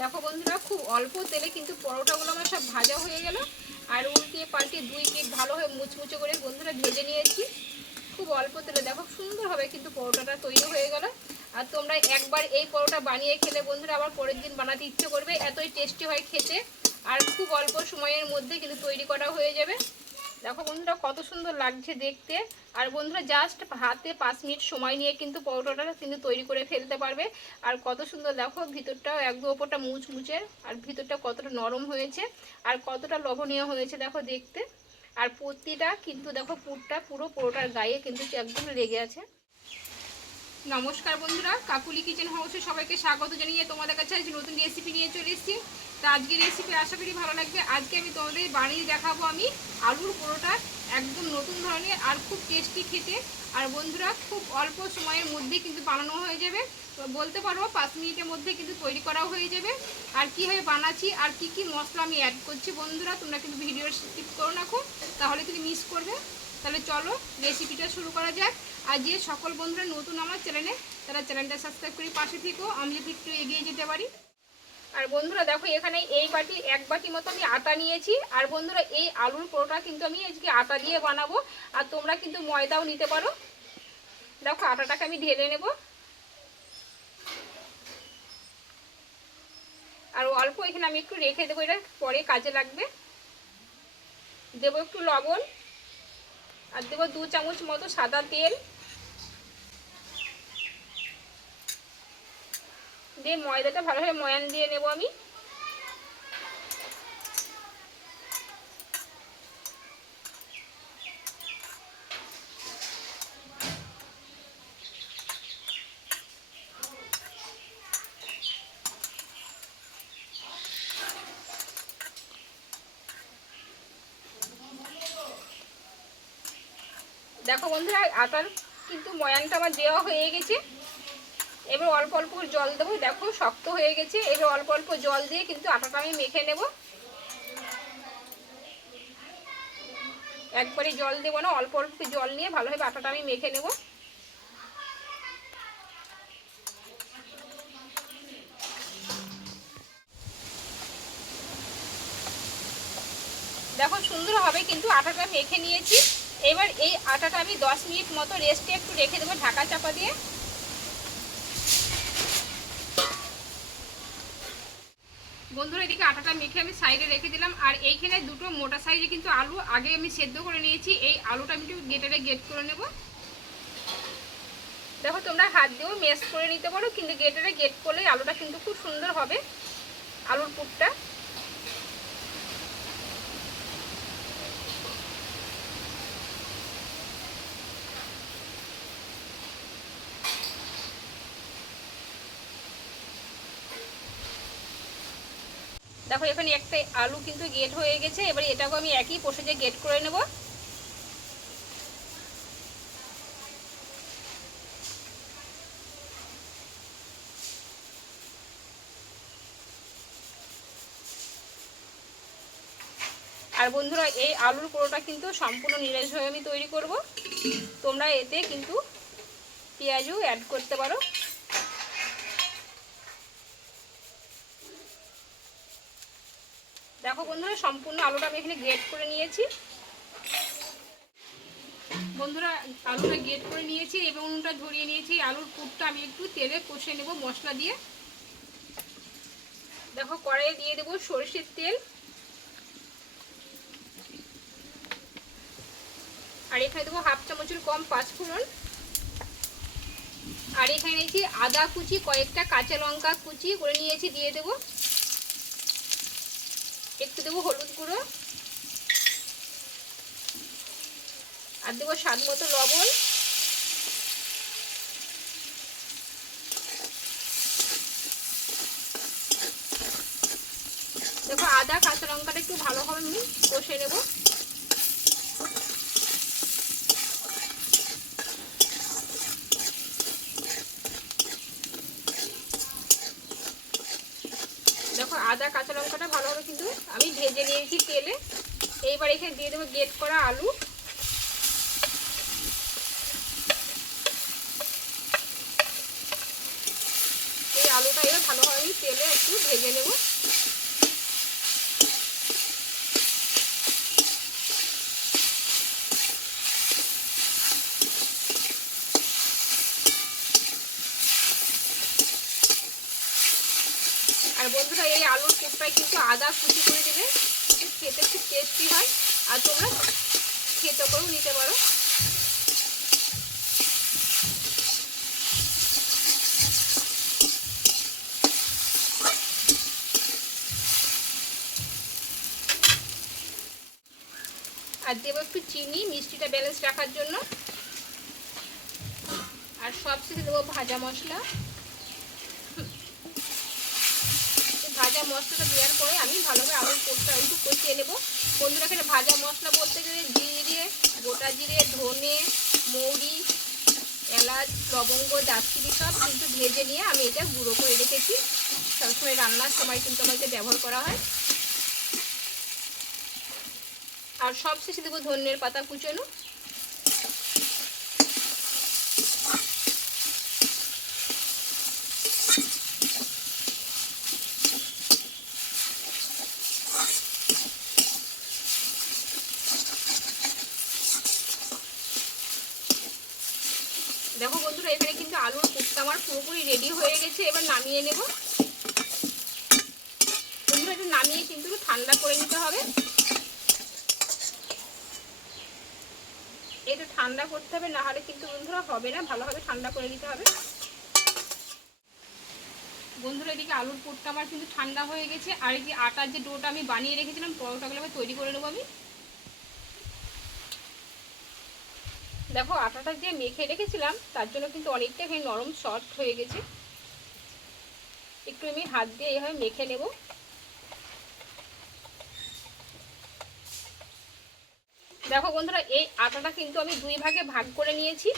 দেখো বন্ধুরা, খুব অল্প তেলে কিন্তু পরোটাগুলো আমার সব ভাজা হয়ে গেল। আর উল্টিয়ে পাল্টিয়ে দুই পিঠ ভালোভাবে মুচমুচে করে বন্ধুরা ভেজে নিয়েছি। খুব অল্প তেলে, দেখো সুন্দরভাবে কিন্তু পরোটাটা তৈরি হয়ে গেল। আর তোমরা একবার এই পরোটা বানিয়ে খেলে বন্ধুরা, আবার পরের দিন বানাতে ইচ্ছে করবে, এতই টেস্টি হয় খেতে। আর খুব অল্প সময়ের মধ্যে কিন্তু তৈরি করা হয়ে যাবে। দেখো বন্ধুরা, কত সুন্দর লাগছে দেখতে। আর বন্ধুরা জাস্ট হাতে পাঁচ মিনিট সময় নিয়ে কিন্তু পরোটাটা কিন্তু তৈরি করে ফেলতে পারবে। আর কত সুন্দর দেখো, ভিতরটাও এক দু ওপরটা মুচমুচে, আর ভিতরটা কতটা নরম হয়েছে, আর কতটা লবণীয় হয়েছে দেখো দেখতে। আর প্রতিটা কিন্তু দেখো পুরটা পুরো পরোটার গায়ে কিন্তু একদম লেগে আছে। নমস্কার বন্ধুরা, কাকুলি কিচেন হাউসে সবাইকে স্বাগত জানিয়ে তোমাদের কাছে আজ নতুন রেসিপি নিয়ে চলে এসেছি। তো আজকের রেসিপি আশা করি ভালো লাগবে। আজকে আমি তোমাদের বানিয়ে দেখাবো আমি আলুর পরোটা একদম নতুন ধরনের আর খুব টেস্টি খেতে। আর বন্ধুরা, খুব অল্প সময়ের মধ্যে কিন্তু বানানো হয়ে যাবে। বলতে পারো, পাঁচ মিনিটের মধ্যে কিন্তু তৈরি করাও হয়ে যাবে। আর কীভাবে বানাচ্ছি আর কি কি মশলা আমি অ্যাড করছি বন্ধুরা, তোমরা কিন্তু ভিডিও স্কিপ করো না খুব, তাহলে কিন্তু মিস করবে। তাহলে চলো রেসিপিটা শুরু করা যাক। আর যে সকল বন্ধুরা নতুন আমার চ্যানেলে, তারা চ্যানেলটা সাবস্ক্রাইব করে পাশে থেকেও আমি যদি একটু এগিয়ে যেতে পারি। আর বন্ধুরা, দেখো এখানে এই বাটি, এক বাটি মতো আমি আটা নিয়েছি। আর বন্ধুরা, এই আলুর পরোটা কিন্তু আমি আজকে আটা দিয়ে বানাবো। আর তোমরা কিন্তু ময়দাও নিতে পারো। দেখো, আটাটাকে আমি ঢেলে নেব। আর অল্প এখানে আমি একটু রেখে দেবো, এটা পরে কাজে লাগবে। দেবো একটু লবণ। আর দেবো দু চামচ মতো সাদা তেল। দিয়ে ময়দাটা ভালোভাবে ময়ান দিয়ে নেব আমি। দেখো বন্ধুরা আটার কিন্তু ময়ানটা আমার দেওয়া হয়ে গেছে। এবার অল্প অল্প জল দেবো। দেখো, শক্ত হয়ে গেছে। এবার অল্প অল্প জল দিয়ে কিন্তু আটাটা আমি মেখে নেব। একবারে জল দেবো না, অল্প অল্প জল নিয়ে ভালোভাবে আটাটা আমি মেখে নেব। দেখো, সুন্দর হবে কিন্তু আটাটা মেখে নিয়েছি। এবার এই আটাটা আমি দশ মিনিট মতো রেস্টে একটু রেখে দেবো ঢাকা চাপা দিয়ে। বন্ধুরা, এদিকে আটাটা মেখে আমি সাইডে রেখে দিলাম। আর এইখানে দুটো মোটা সাইজে কিন্তু আলু আগে আমি সেদ্ধ করে নিয়েছি। এই আলুটা আমি একটু গেটারে গেট করে নেব। দেখো, তোমরা হাত দিয়েও মেস করে নিতে পারো, কিন্তু গেটারে গেট করলে আলুটা কিন্তু খুব সুন্দর হবে, আলুর পুরটা। দেখো, এখানে একটা আলু কিন্তু গেট হয়ে গেছে। এবারে এটাকে আমি একই প্রসেসে গেট করে নেব। আর বন্ধুরা, এই আলুর পোড়োটা কিন্তু সম্পূর্ণ নিরাজভাবে আমি তৈরি করব। তোমরা এতে কিন্তু পেঁয়াজও অ্যাড করতে পারো। দেখো বন্ধুরা, সম্পূর্ণ আলুটা আমি এখানে গ্রেট করে নিয়েছি। বন্ধুরা, আলুটা গ্রেট করে নিয়েছি এবং উনুনটা ধরিয়ে নিয়েছি। আলুর পুরটা আমি একটু তেলে কষে নেব মশলা দিয়ে। দেখো, কড়াইয়ে দিয়ে দেবো সরষের তেল। আর এখানে দেবো হাফ চামচের কম পাঁচফোড়ন। আর এখানে নিয়েছি আদা কুচি, কয়েকটা কাঁচা লঙ্কা কুচি করে নিয়েছি, দিয়ে দেবো। একটু দেবো হলুদ গুঁড়ো। আর দেবো স্বাদ মতো লবণ। দেখো আদা, কাঁচা লঙ্কাটা একটু ভালোভাবে আমি কষে নেব দেখো আদা কাঁচা লঙ্কাটা ভালোভাবে কিন্তু আমি ভেজে নিয়েছি তেলে। এইবার এখানে দিয়ে দেবো গেট করা আলু এই আলুটা এবার ভালোভাবে আমি তেলে একটু ভেজে নেব আর বন্ধুরা এই আলুর পুরটায় কিন্তু আদা কুচি করে দিলে খেতে খুব টেস্টি হয়। আর তোমরা খেতে করেও নিতে পারো। আর দেবো একটু চিনি, মিষ্টিটা ব্যালেন্স রাখার জন্য। আর সব শেষে দেবো ভাজা মশলা ভাজা মশলাটা দেওয়ার পরে আমি ভালোভাবে আলুর পোটটা একটু কষিয়ে নেব। বন্ধুরা, এখানে ভাজা মশলা বলতে গেলে জিরে, গোটা জিরে, ধনে, মৌরি, এলাচ, লবঙ্গ, দারচিনি সব কিন্তু ভেজে নিয়ে আমি এটা গুঁড়ো করে রেখেছি। সবসময় রান্নার সময় কিন্তু আমাকে ব্যবহার করা হয়। আর সব শেষে দেবো ধনের পাতা কুচোনো। দেখো বন্ধুরা, এখানে কিন্তু আলুর কুকটা আমার পুরোপুরি রেডি হয়ে গেছে, এবার নামিয়ে নেব। বন্ধুরা এটা নামিয়ে কিন্তু ঠান্ডা করে নিতে হবে। এটা ঠান্ডা করতে হবে, না হলে কিন্তু বন্ধুরা হবে না, ভালোভাবে ঠান্ডা করে দিতে হবে। বন্ধুরা, এদিকে আলুর পুরটা আমার কিন্তু ঠান্ডা হয়ে গেছে, আর এই যে আটার যে ডোটা আমি বানিয়ে রেখেছিলাম, পরোটাগুলো আমি তৈরি করে নেব আমি। দেখো আটাটা যে মেখে রেখেছিলাম, তার জন্য কিন্তু অনেকটা এখানে নরম সফট হয়ে গেছে। একটু আমি হাত দিয়ে এইভাবে মেখে নেব। দেখো বন্ধুরা, এই আটাটা কিন্তু আমি দুই ভাগে ভাগ করে নিয়েছি।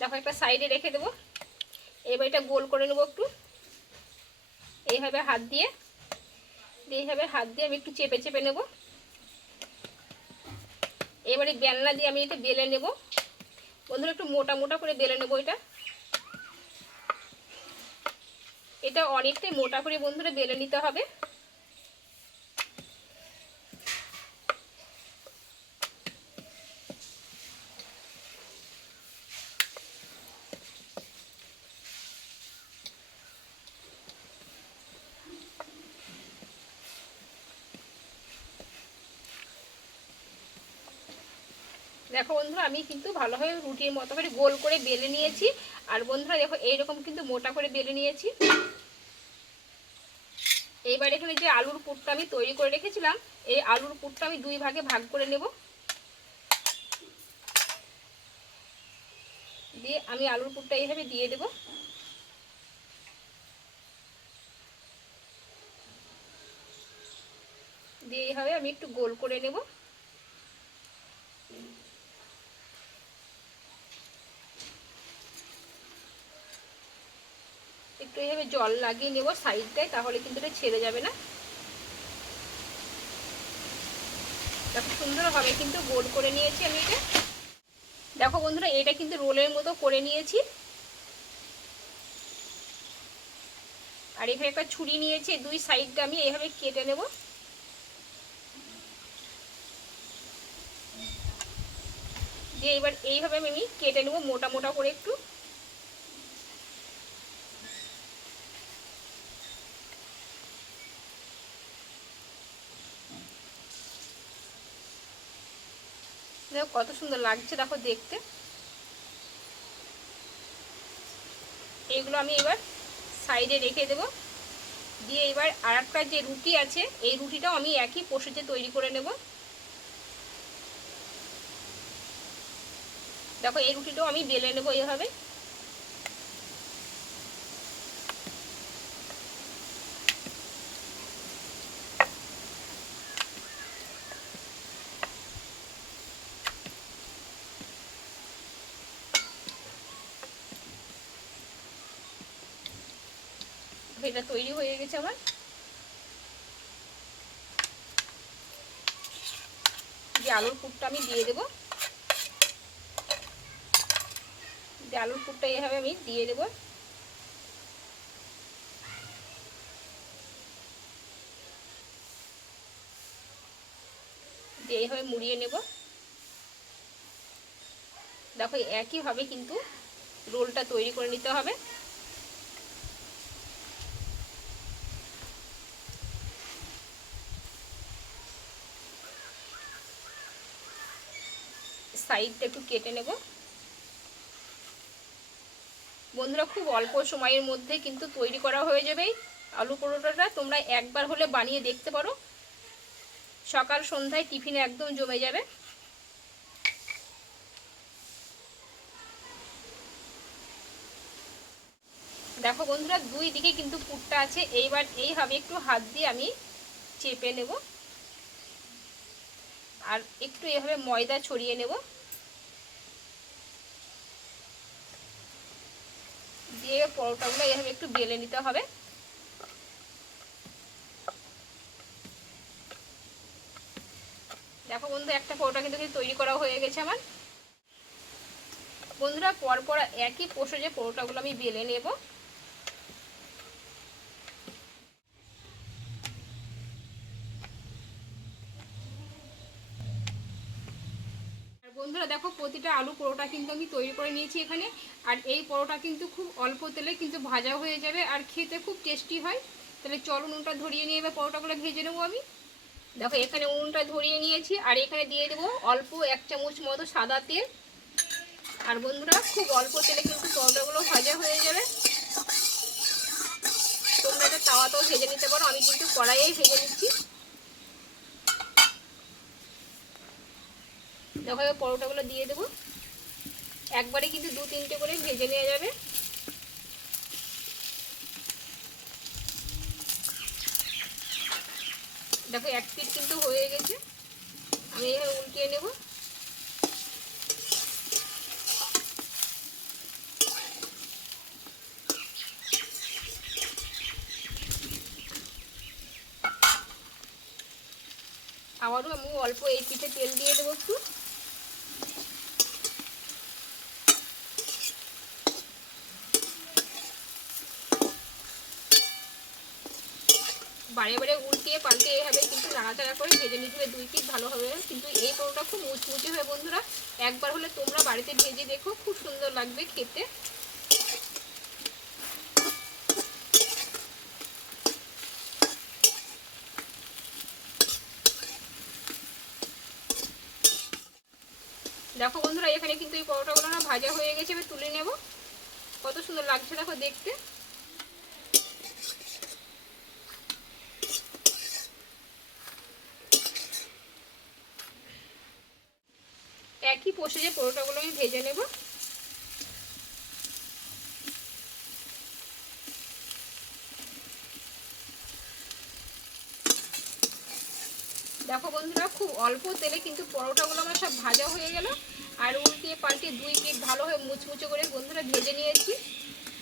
দেখো একটা সাইডে রেখে দেবো। এবার এটা গোল করে নেব একটু। এইভাবে হাত দিয়ে, এইভাবে হাত দিয়ে আমি একটু চেপে চেপে নেব। এবারে বেলনা দিয়ে আমি এটা বেলে নেব। বন্ধুরা একটু মোটা মোটা করে বেলে নেব এটা। এটা অনেকটাই মোটা করে বন্ধুরা বেলে নিতে হবে। দেখো বন্ধুরা, আমি কিন্তু ভালোভাবে রুটির মতো করে গোল করে বেলে নিয়েছি। আর বন্ধুরা দেখো, এইরকম কিন্তু মোটা করে বেলে নিয়েছি। এইবার এখানে যে আলুর পুরটা আমি তৈরি করে রেখেছিলাম, এই আলুর পুরটা আমি দুই ভাগে ভাগ করে নেব। দিয়ে আমি আলুর পুরটা এইভাবে দিয়ে দেব। দিয়ে এইভাবে আমি একটু গোল করে নেব। এইভাবে জল লাগিয়ে নেব সাইডটায়, তাহলে কিন্তু এটা ছেড়ে যাবে না। দেখো সুন্দরভাবে কিন্তু গোল করে নিয়েছি আমি এটা। দেখো বন্ধুরা, এটা কিন্তু রোলের মতো করে নিয়েছি। আর এখানে একটা ছুরি নিয়েছি, দুই সাইডটা আমি এইভাবে কেটে নেব। দিয়ে এবার এইভাবে আমি কেটে নেব মোটা মোটা করে একটু। দেখো কত সুন্দর লাগছে দেখো দেখতে। এইগুলো আমি এবার সাইডে রেখে দেব। দিয়ে এবার আর একটা যে রুটি আছে, এই রুটিটাও আমি একই পশুতে তৈরি করে নেব। দেখো, এই রুটিটাও আমি বেলে নেব এইভাবে। এটা তৈরি হয়ে গেছে আমার। যে আলুর পুরটা আমি দিয়ে দেবো। যে আলুর পুরটা এভাবে আমি দিয়ে দেবো। এইভাবে মুড়িয়ে নেব। দেখো একইভাবে কিন্তু রোলটা তৈরি করে নিতে হবে। সাইডটা একটু কেটে নেব। বন্ধুরা, খুব অল্প সময়ের মধ্যে কিন্তু তৈরি করা হয়ে যাবে আলু পরোটাটা। তোমরা একবার হলে বানিয়ে দেখতে পারো। সকাল সন্ধ্যায় টিফিনে একদম জমে যাবে। দেখো বন্ধুরা, দুই দিকে কিন্তু পুরটা আছে। এইবার এইভাবে একটু হাত দিয়ে আমি চেপে নেব। আর একটু এভাবে ময়দা ছড়িয়ে নেব। দিয়ে পরোটাগুলো এভাবে একটু বেলে নিতে হবে। দেখো বন্ধু, একটা পরোটা কিন্তু তৈরি করা হয়ে গেছে আমার। বন্ধুরা, পরপর একই যে পরোটাগুলো আমি বেলে নেব। বন্ধুরা দেখো প্রতিটা আলু পরোটা কিন্তু আমি তৈরি করে নিয়েছি এখানে। আর এই পরোটা কিন্তু খুব অল্প তেলে কিন্তু ভাজা হয়ে যাবে আর খেতে খুব টেস্টি হয়। তাহলে চল নুনটা ধরিয়ে নিয়ে এবার পরোটাগুলো ভেজে নেব আমি। দেখো এখানে উনুনটা ধরিয়ে নিয়েছি আর এখানে দিয়ে দেবো অল্প এক চামচ মতো সাদা তেল। আর বন্ধুরা খুব অল্প তেলে কিন্তু পরোটাগুলো ভাজা হয়ে যাবে। তোমরা তাওয়াতেও ভেজে নিতে পারো, আমি কিন্তু কড়াইয়েই ভেজে নিচ্ছি। দেখো পরোটাগুলো দিয়ে দেবো। একবারে কিন্তু দু তিনটে করে ভেজে নেওয়া যাবে। দেখো, এক পিট কিন্তু হয়ে গেছে। আমি এখানে উল্টিয়ে নেব। আবারও আমি অল্প এই পিঠে তেল দিয়ে দেবো একটু। বারে বারে উল্টিয়ে পাল্টে এভাবে কিন্তু নাড়াচাড়া করে ভেজে নিতে হবে, দুই পিস ভালো হবে। কিন্তু এই পরোটা খুব মুচমুচে হয় বন্ধুরা। একবার হলে তোমরা বাড়িতে ভেজে দেখো, খুব সুন্দর লাগবে খেতে। দেখো বন্ধুরা, এখানে কিন্তু এই পরোটাগুলো না ভাজা হয়ে গেছে, এবার তুলে নেব। কত সুন্দর লাগছে, দেখো দেখতে। একই পোষে যে পরোটাগুলো আমি ভেজে নেব? দেখো বন্ধুরা, খুব অল্প তেলে কিন্তু পরোটাগুলো আমার সব ভাজা হয়ে গেল। আর উল্টিয়ে পাল্টিয়ে দুই পিঠ ভালো হয়ে মুচমুচে করে বন্ধুরা ভেজে নিয়েছি।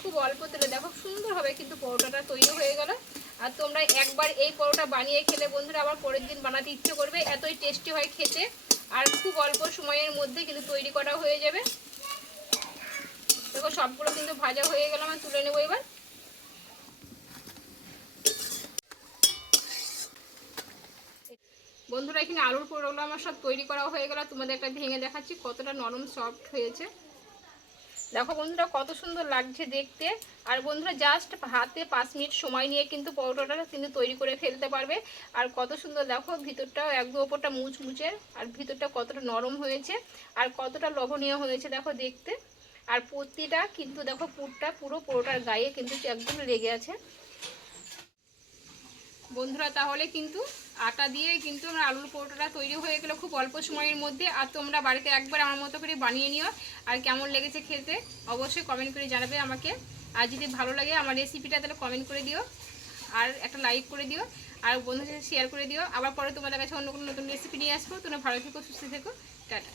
খুব অল্প তেলে, দেখো সুন্দরভাবে কিন্তু পরোটাটা তৈরি হয়ে গেল। আর তোমরা একবার এই পরোটা বানিয়ে খেলে বন্ধুরা, আবার পরের দিন বানাতে ইচ্ছে করবে, এতই টেস্টি হয় খেতে। আর খুব অল্প সময়ের মধ্যে কিন্তু তৈরি করা হয়ে যাবে। দেখো, সবগুলো কিন্তু ভাজা হয়ে গেল আমি তুলে নেব এবার। বন্ধুরা, এখানে আলুর পোড়াগুলো আমার সব তৈরি করা হয়ে গেল, তোমাদের একটা ভেঙে দেখাচ্ছি, কতটা নরম সফট হয়েছে। দেখো বন্ধুরা, কত সুন্দর লাগছে দেখতে। আর বন্ধুরা জাস্ট হাতে পাঁচ মিনিট সময় নিয়ে কিন্তু পরোটাটা কিন্তু তৈরি করে ফেলতে পারবে। আর কত সুন্দর, দেখো ভিতরটাও একদম ওপরটা মুচমুচে, আর ভিতরটা কতটা নরম হয়েছে, আর কতটা লবণীয় হয়েছে, দেখো দেখতে। আর প্রতিটা কিন্তু, দেখো পুরটা পুরো পরোটার গায়ে কিন্তু একদম লেগে আছে। বন্ধুরা, তাহলে কিন্তু আটা দিয়ে কিন্তু আমরা আলুর পরোটাটা তৈরি হয়ে গেলো খুব অল্প সময়ের মধ্যে। আর তোমরা বাড়িতে একবার আমার মতো করে বানিয়ে নিও। আর কেমন লেগেছে খেতে অবশ্যই কমেন্ট করে জানাবে আমাকে। আর যদি ভালো লাগে আমার রেসিপিটা তাহলে কমেন্ট করে দিও। আর একটা লাইক করে দিও। আর বন্ধুদের সাথে শেয়ার করে দিও। আবার পরে তোমাদের কাছে অন্য কোনো নতুন রেসিপি নিয়ে আসব। তোমরা ভালো থেকো, সুস্থ থেকো। টাটা।